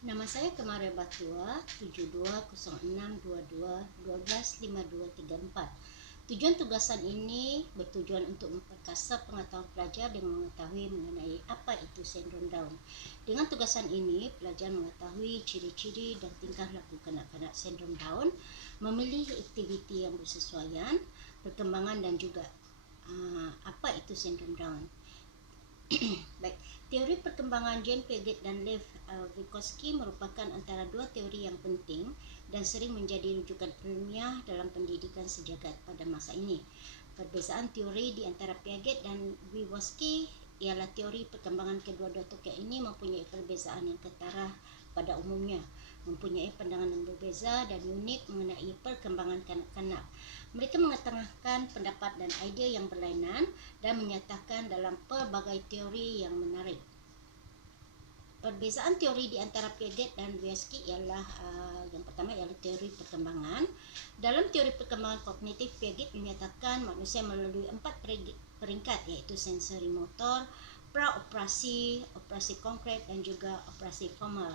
Nama saya Kemaria Batua, 720622125234. Tujuan tugasan ini bertujuan untuk memperkasa pengetahuan pelajar dengan mengetahui mengenai apa itu sindrom Down. Dengan tugasan ini, pelajar mengetahui ciri-ciri dan tingkah laku kanak-kanak sindrom Down, memilih aktiviti yang bersesuaian, perkembangan dan juga apa itu sindrom Down. Baik, teori perkembangan Jane Piaget dan Lev Vygotsky merupakan antara dua teori yang penting dan sering menjadi rujukan ilmiah dalam pendidikan sejagat pada masa ini. Perbezaan teori di antara Piaget dan Vygotsky ialah teori perkembangan kedua-dua tokoh ini mempunyai perbezaan yang ketara pada umumnya, mempunyai pandangan yang berbeza dan unik mengenai perkembangan kanak-kanak. Mereka mengetengahkan pendapat dan idea yang berlainan dan menyatakan dalam pelbagai teori yang menarik. Perbezaan teori di antara Piaget dan Vygotsky ialah yang pertama ialah teori perkembangan. Dalam teori perkembangan kognitif, Piaget menyatakan manusia melalui 4 peringkat, iaitu sensori motor, praoperasi, operasi konkret dan juga operasi formal.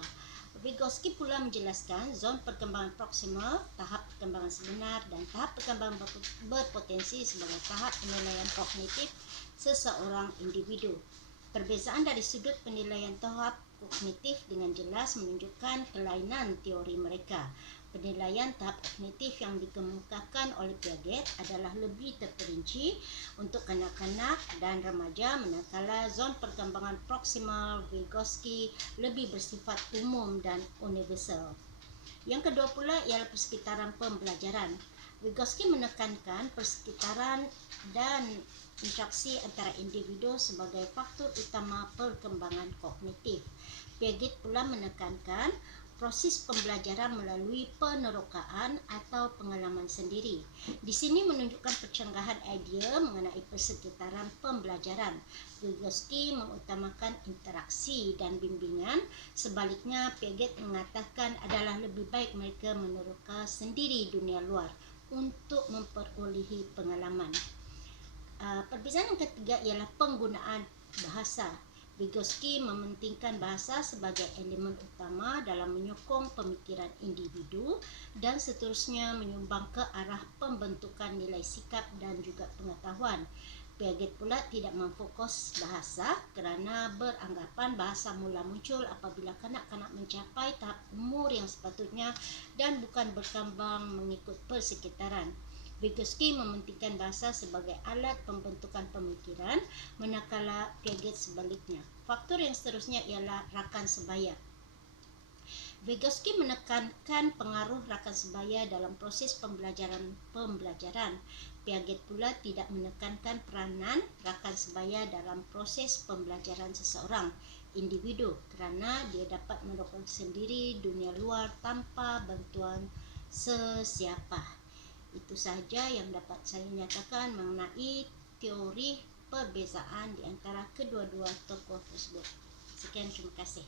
Vygotsky pula menjelaskan zon perkembangan proksimal, tahap perkembangan sebenar dan tahap perkembangan berpotensi sebagai tahap penilaian kognitif seseorang individu. Perbezaan dari sudut penilaian tahap kognitif dengan jelas menunjukkan kelainan teori mereka. Penilaian tahap kognitif yang dikemukakan oleh Piaget adalah lebih terperinci untuk kanak-kanak dan remaja, manakala zon perkembangan proksimal Vygotsky lebih bersifat umum dan universal. Yang kedua pula ialah persekitaran pembelajaran. Vygotsky menekankan persekitaran dan interaksi antara individu sebagai faktor utama perkembangan kognitif. Piaget pula menekankan proses pembelajaran melalui penerokaan atau pengalaman sendiri. Di sini menunjukkan pencanggahan idea mengenai persekitaran pembelajaran. Vygotsky mengutamakan interaksi dan bimbingan. Sebaliknya, Piaget mengatakan adalah lebih baik mereka meneroka sendiri dunia luar untuk memperolehi pengalaman. Perbezaan yang ketiga ialah penggunaan bahasa. Vygotsky mementingkan bahasa sebagai elemen utama dalam menyokong pemikiran individu dan seterusnya menyumbang ke arah pembentukan nilai sikap dan juga pengetahuan. Piaget pula tidak memfokus bahasa kerana beranggapan bahasa mula muncul apabila kanak-kanak mencapai tahap umur yang sepatutnya dan bukan berkembang mengikut persekitaran. Vygotsky mementingkan bahasa sebagai alat pembentukan pemikiran, manakala Piaget sebaliknya. Faktor yang seterusnya ialah rakan sebaya. Vygotsky menekankan pengaruh rakan sebaya dalam proses pembelajaran. Piaget pula tidak menekankan peranan rakan sebaya dalam proses pembelajaran seseorang individu kerana dia dapat meneroka sendiri dunia luar tanpa bantuan sesiapa. Itu sahaja yang dapat saya nyatakan mengenai teori perbezaan di antara kedua-dua tokoh tersebut. Sekian, terima kasih.